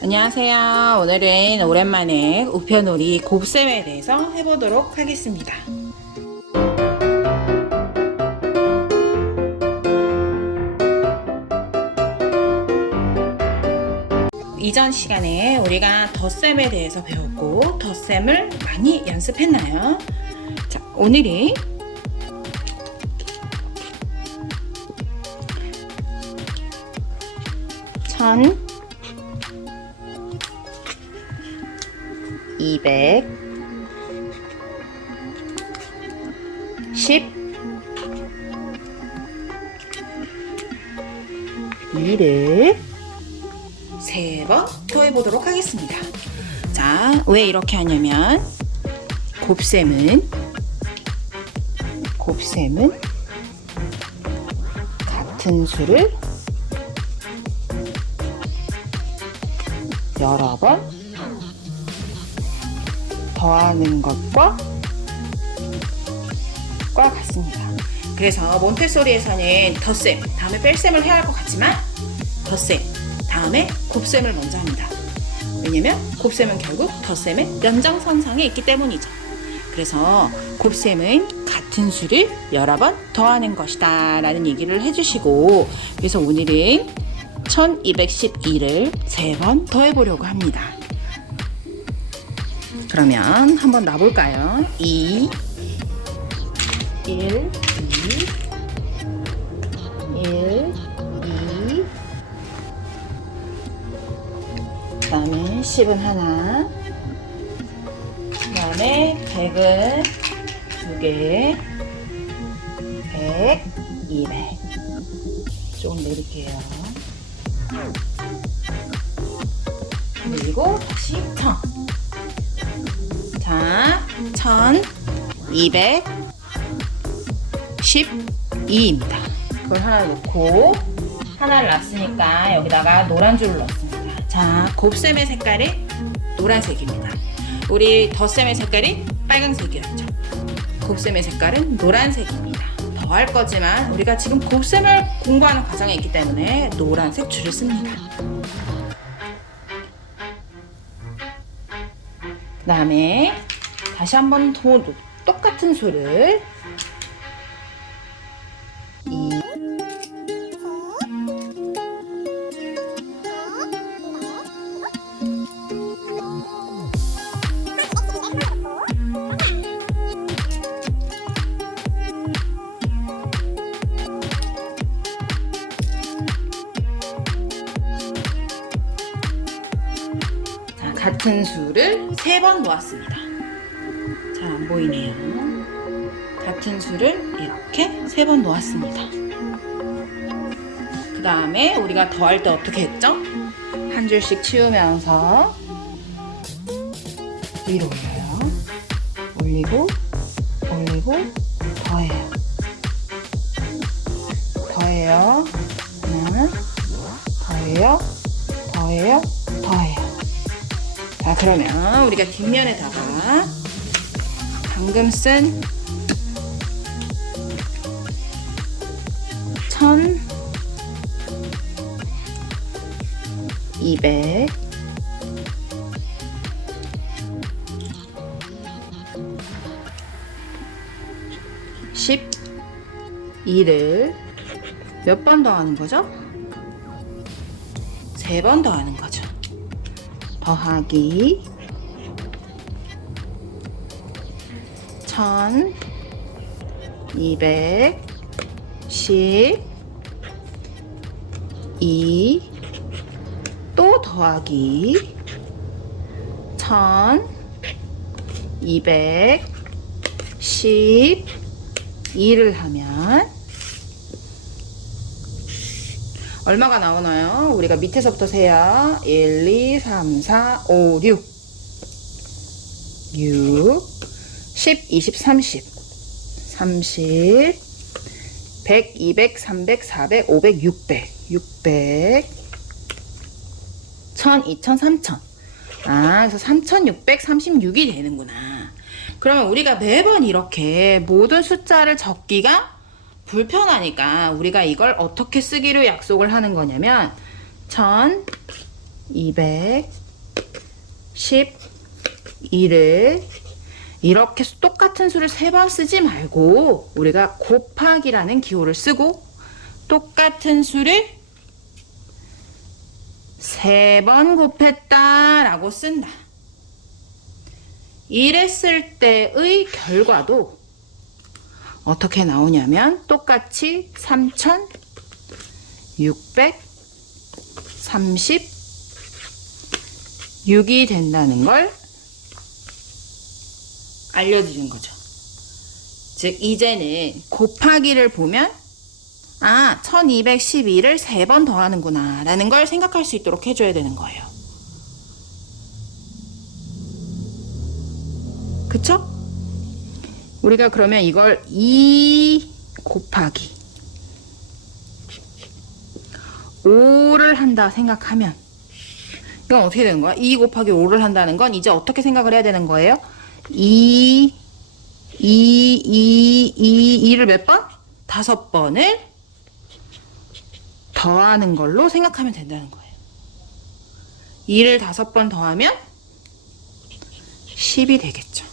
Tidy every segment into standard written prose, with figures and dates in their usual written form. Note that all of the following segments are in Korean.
안녕하세요. 오늘은 오랜만에 우편놀이 곱셈에 대해서 해보도록 하겠습니다. 이전 시간에 우리가 덧셈에 대해서 배웠고 덧셈을 많이 연습했나요? 자, 오늘이 천 200 10 2를 3번 더해 보도록 하겠습니다. 자, 왜 이렇게 하냐면 곱셈은 같은 수를 여러 번 더하는 것과 같습니다. 그래서 몬테소리에서는 덧셈, 다음에 뺄셈을 해야 할 것 같지만 덧셈, 다음에 곱셈을 먼저 합니다. 왜냐면 곱셈은 결국 덧셈의 연장선상에 있기 때문이죠. 그래서 곱셈은 같은 수를 여러 번 더하는 것이다 라는 얘기를 해주시고, 그래서 오늘은 1212를 3번 더해보려고 합니다. 그러면 한번 놔볼까요? 2 1 2 1 2 그 다음에 10은 하나, 그 다음에 100은 2개, 100, 200 조금 내릴게요. 그리고 다시 1000. 자, 1212입니다. 그걸 하나 놓고, 하나를 놨으니까 여기다가 노란 줄을 넣습니다. 자, 곱셈의 색깔이 노란색입니다. 우리 덧셈의 색깔이 빨간색이었죠. 곱셈의 색깔은 노란색입니다. 더 할 거지만 우리가 지금 곱셈을 공부하는 과정에 있기 때문에 노란색 줄을 씁니다. 그 다음에 다시 한번 더 똑같은 수를 2 자, 같은 수를 3번 놓았습니다. 잘 안 보이네요. 같은 수를 이렇게 3번 놓았습니다. 그 다음에 우리가 더할 때 어떻게 했죠? 한 줄씩 치우면서 위로 올려요. 올리고 더해요. 하나, 더해요. 자, 그러면 우리가 뒷면에다가 방금 쓴 1200 12를 몇 번 더하는 거죠? 3번 더하는 거죠. 더하기 1212 또 더하기 1212를 하면 얼마가 나오나요? 우리가 밑에서부터 세요. 1, 2, 3, 4, 5, 6 10, 20, 30 100, 200, 300, 400, 500, 600 1000, 2000, 3000. 그래서 3636이 되는구나. 그러면 우리가 매번 이렇게 모든 숫자를 적기가 불편하니까 우리가 이걸 어떻게 쓰기로 약속을 하는 거냐면 1000 212를 이렇게 똑같은 수를 3번 쓰지 말고 우리가 곱하기라는 기호를 쓰고 똑같은 수를 3번 곱했다 라고 쓴다. 이랬을 때의 결과도 어떻게 나오냐면 똑같이 3636이 된다는 걸 알려주는 거죠. 즉 이제는 곱하기를 보면 1212를 3번 더하는구나 라는 걸 생각할 수 있도록 해줘야 되는 거예요. 그쵸? 우리가 그러면 이걸 2 곱하기 5를 한다 생각하면 이건 어떻게 되는 거야? 2 곱하기 5를 한다는 건 이제 어떻게 생각을 해야 되는 거예요? 2를 몇 번? 5번을 더하는 걸로 생각하면 된다는 거예요. 2를 5번 더하면 10이 되겠죠.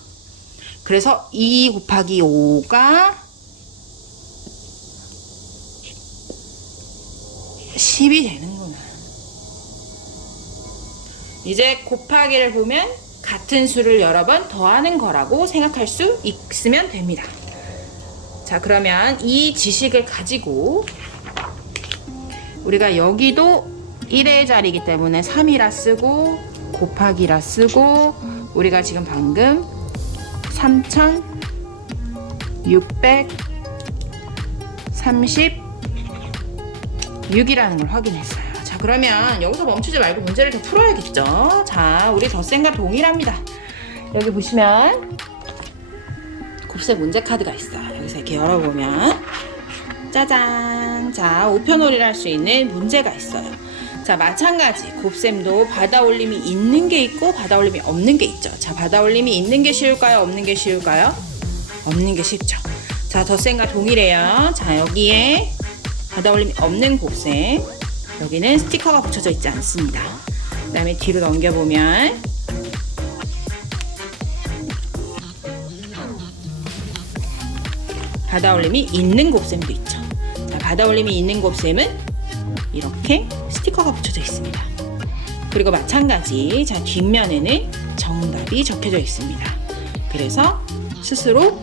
그래서 2 곱하기 5가 10이 되는구나. 이제 곱하기를 보면 같은 수를 여러 번 더하는 거라고 생각할 수 있으면 됩니다. 자, 그러면 이 지식을 가지고 우리가 여기도 1의 자리이기 때문에 3이라 쓰고 곱하기라 쓰고 우리가 지금 방금 3636이라는 걸 확인했어요. 자, 그러면 여기서 멈추지 말고 문제를 더 풀어야겠죠. 자, 우리 덧셈과 동일합니다. 여기 보시면 곱셈 문제 카드가 있어요. 여기서 이렇게 열어보면 짜잔. 자, 우편놀이를 할 수 있는 문제가 있어요. 자, 마찬가지 곱셈도 받아올림이 있는 게 있고 받아올림이 없는 게 있죠. 자, 받아올림이 있는 게 쉬울까요? 없는 게 쉬울까요? 없는 게 쉽죠. 자, 덧셈과 동일해요. 자, 여기에 받아올림이 없는 곱셈, 여기는 스티커가 붙여져 있지 않습니다. 그 다음에 뒤로 넘겨보면 받아올림이 있는 곱셈도 있죠. 자, 받아올림이 있는 곱셈은 이렇게 스티커가 붙여져 있습니다. 그리고 마찬가지 자, 뒷면에는 정답이 적혀져 있습니다. 그래서 스스로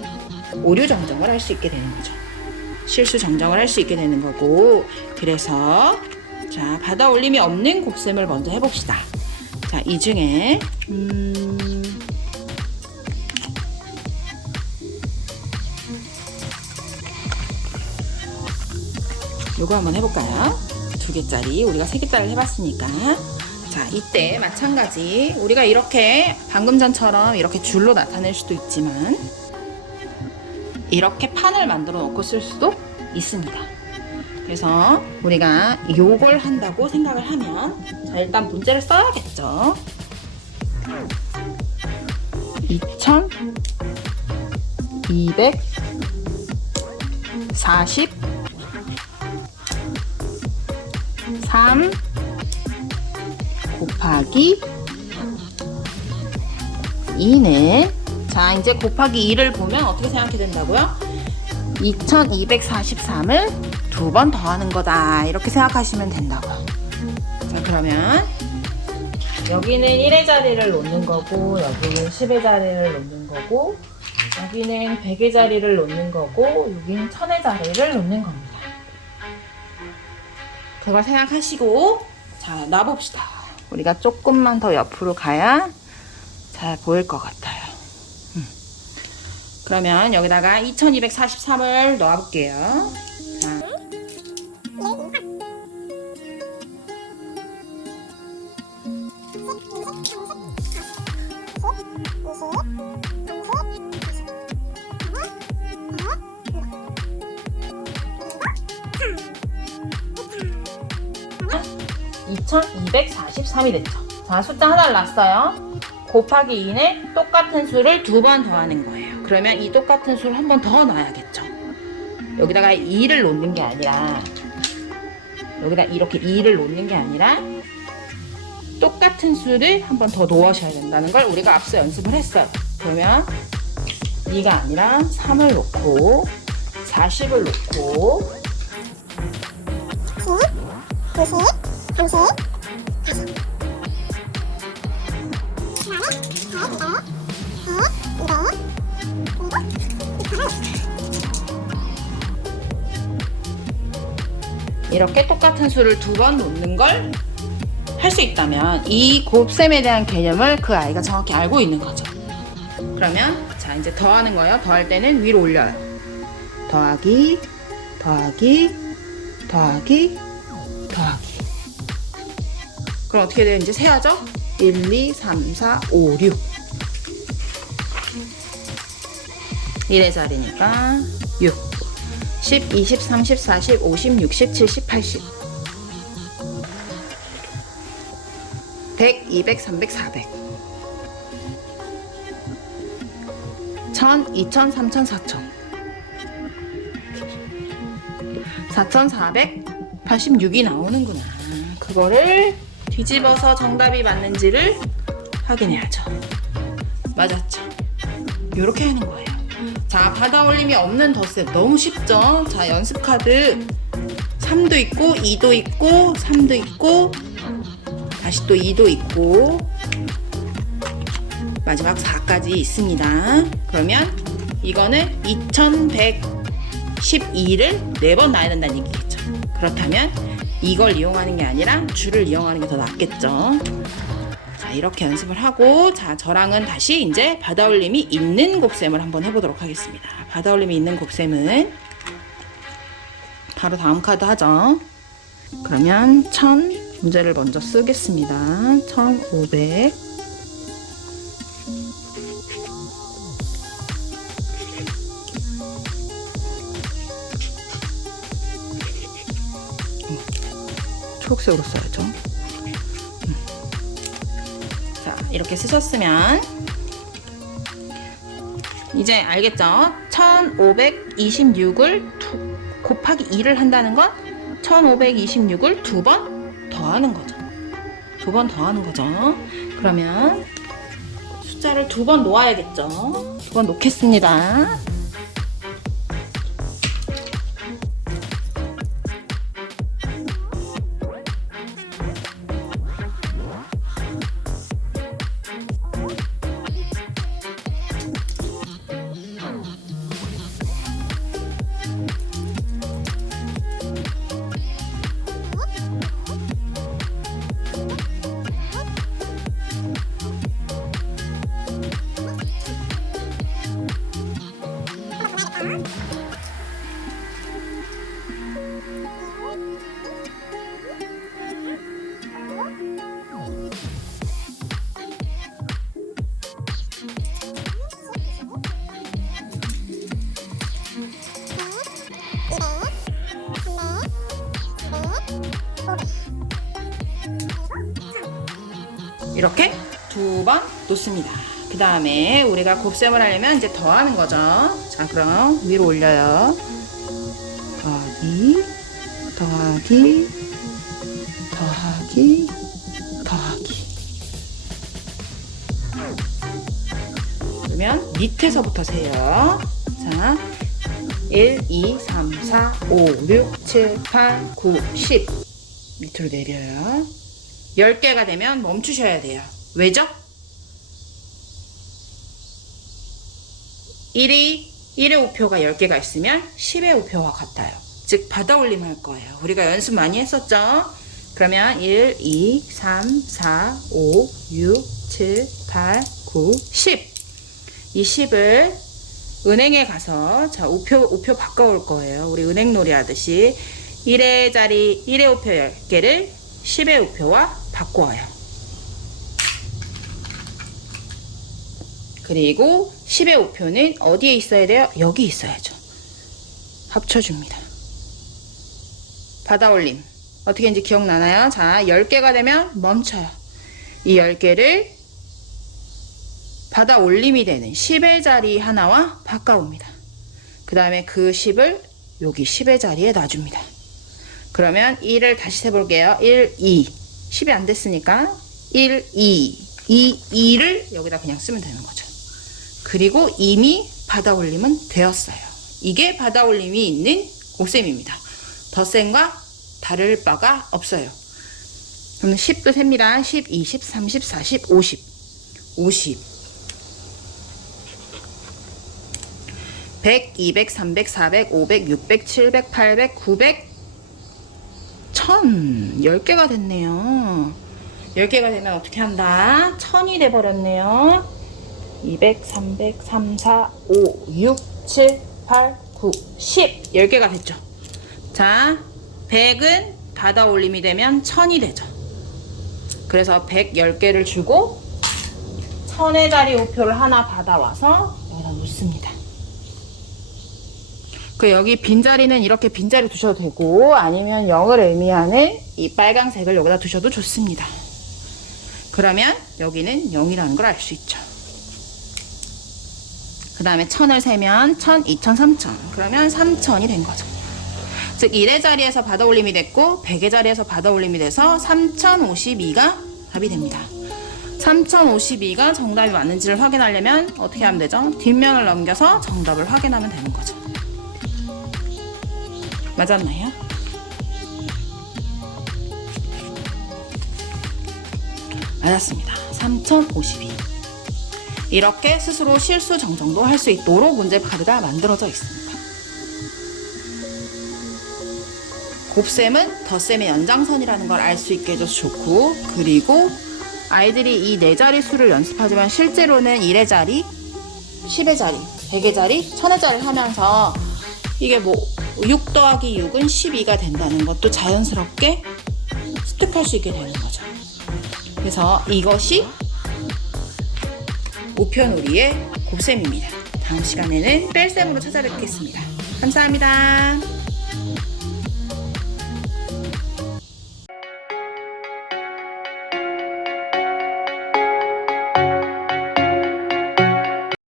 오류 정정을 할 수 있게 되는 거죠. 실수 정정을 할 수 있게 되는 거고, 그래서 자, 받아올림이 없는 곱셈을 먼저 해봅시다. 자, 이 중에 요거 한번 해볼까요? 2개짜리, 우리가 3개짜리를 해봤으니까. 자, 이때 마찬가지 우리가 이렇게 방금 전처럼 이렇게 줄로 나타낼 수도 있지만 이렇게 판을 만들어 놓고 쓸 수도 있습니다. 그래서 우리가 요걸 한다고 생각을 하면 자, 일단 문제를 써야겠죠. 2243 곱하기 2는 자, 이제 곱하기 2를 보면 어떻게 생각이 된다고요? 2243을 2번 더하는 거다, 이렇게 생각하시면 된다고요. 자, 그러면 여기는 1의 자리를 놓는 거고, 여기는 10의 자리를 놓는 거고, 여기는 100의 자리를 놓는 거고, 여기는 1000의 자리를 놓는 겁니다. 그걸 생각하시고 자, 놔봅시다. 우리가 조금만 더 옆으로 가야 잘 보일 것 같아요. 그러면 여기다가 2243을 넣어볼게요. 자. (2243이) 됐죠. 자, 숫자 하나를 놨어요. 곱하기 2는 똑같은 수를 2번 더하는 거예요. 그러면 이 똑같은 수를 한 번 더 넣어야겠죠. 여기다가 2를 놓는 게 아니라, 여기다 이렇게 2를 놓는 게 아니라 똑같은 수를 한 번 더 놓으셔야 된다는 걸 우리가 앞서 연습을 했어요. 그러면 2가 아니라 3을 놓고 40을 놓고 20, 30, 40. 이렇게 똑같은 수를 2번 놓는 걸 할 수 있다면 이 곱셈에 대한 개념을 그 아이가 정확히 알고 있는 거죠. 그러면 자 이제 더하는 거예요. 더할 때는 위로 올려요. 더하기, 더하기, 더하기, 더하기. 그럼 어떻게 돼요? 이제 세야죠? 1, 2, 3, 4, 5, 6. 1의 자리니까 6. 10, 20, 30, 40, 50, 60, 70, 80. 100, 200, 300, 400. 1000, 2000, 3000, 4000. 4486이 나오는구나. 그거를 뒤집어서 정답이 맞는지를 확인해야죠. 맞았죠? 이렇게 하는 거예요. 자, 받아 올림이 없는 덧셈 너무 쉽죠? 자, 연습 카드 3도 있고 2도 있고 3도 있고 다시 또 2도 있고 마지막 4까지 있습니다. 그러면 이거는 2112를 4번 놔야 된다는 얘기겠죠. 그렇다면 이걸 이용하는 게 아니라 줄을 이용하는 게 더 낫겠죠. 자, 이렇게 연습을 하고, 자, 저랑은 다시 이제 받아올림이 있는 곱셈을 한번 해보도록 하겠습니다. 받아올림이 있는 곱셈은 바로 다음 카드 하죠. 그러면 1000 문제를 먼저 쓰겠습니다. 1500. 초록색으로 써야죠. 자, 이렇게 쓰셨으면 이제 알겠죠? 1526을 곱하기 2를 한다는 건 1526을 2번 더하는 거죠. 2번 더하는 거죠. 그러면 숫자를 2번 놓아야겠죠. 2번 놓겠습니다. 이렇게 2번 놓습니다. 그 다음에 우리가 곱셈을 하려면 이제 더하는 거죠. 자, 그럼 위로 올려요. 더하기, 더하기, 더하기, 더하기. 그러면 밑에서부터 세요. 자, 1, 2, 3, 4, 5, 6, 7, 8, 9, 10. 밑으로 내려요. 10개가 되면 멈추셔야 돼요. 왜죠? 1의 우표가 10개가 있으면 10의 우표와 같아요. 즉 받아올림 할 거예요. 우리가 연습 많이 했었죠? 그러면 1, 2, 3, 4, 5, 6, 7, 8, 9, 10. 이 10을 은행에 가서 자 우표 바꿔올 거예요. 우리 은행놀이 하듯이 1의 자리 1의 우표 10개를 10의 우표와 바꿔요. 그리고 10의 우표는 어디에 있어야 돼요? 여기 있어야죠. 합쳐줍니다. 받아올림 어떻게 인지 기억나나요? 자, 10개가 되면 멈춰요. 이 10개를 받아올림이 되는 10의 자리 하나와 바꿔옵니다. 그 다음에 그 10을 여기 10의 자리에 놔줍니다. 그러면 1을 다시 세볼게요. 1, 2 10이 안 됐으니까 1, 2. 이 2를 여기다 그냥 쓰면 되는 거죠. 그리고 이미 받아 올림은 되었어요. 이게 받아 올림이 있는 곱셈입니다. 덧셈과 다를 바가 없어요. 그럼 10도 셉니다. 10, 20, 30, 40, 50. 50. 100, 200, 300, 400, 500, 600, 700, 800, 900, 1000. 10개가 됐네요. 10개가 되면 어떻게 한다? 1000이 돼버렸네요. 200, 300, 3, 4, 5, 6, 7, 8, 9, 10. 10개가 됐죠. 자, 100은 받아 올림이 되면 1000이 되죠. 그래서 110개를 주고 1000의 자리 우표를 하나 받아와서 여기다 놓습니다. 그 여기 빈자리는 이렇게 빈자리 두셔도 되고 아니면 0을 의미하는 이 빨강색을 여기다 두셔도 좋습니다. 그러면 여기는 0이라는 걸 알 수 있죠. 그 다음에 1000을 세면 1000, 2000, 3000. 그러면 3000이 된 거죠. 즉 1의 자리에서 받아 올림이 됐고 100의 자리에서 받아 올림이 돼서 3052가 답이 됩니다. 3052가 정답이 맞는지를 확인하려면 어떻게 하면 되죠? 뒷면을 넘겨서 정답을 확인하면 되는 거죠. 맞았나요? 맞았습니다. 3052. 이렇게 스스로 실수 정정도 할 수 있도록 문제 카드가 만들어져 있습니다. 곱셈은 덧셈의 연장선이라는 걸 알 수 있게 해줘서 좋고, 그리고 아이들이 이 4자리 수를 연습하지만 실제로는 1의 자리, 10의 자리, 100의 자리, 1000의 자리를 하면서 이게 뭐 6 더하기 6은 12가 된다는 것도 자연스럽게 습득할 수 있게 되는 거죠. 그래서 이것이 우표놀이의 곱셈입니다. 다음 시간에는 뺄셈으로 찾아뵙겠습니다. 감사합니다.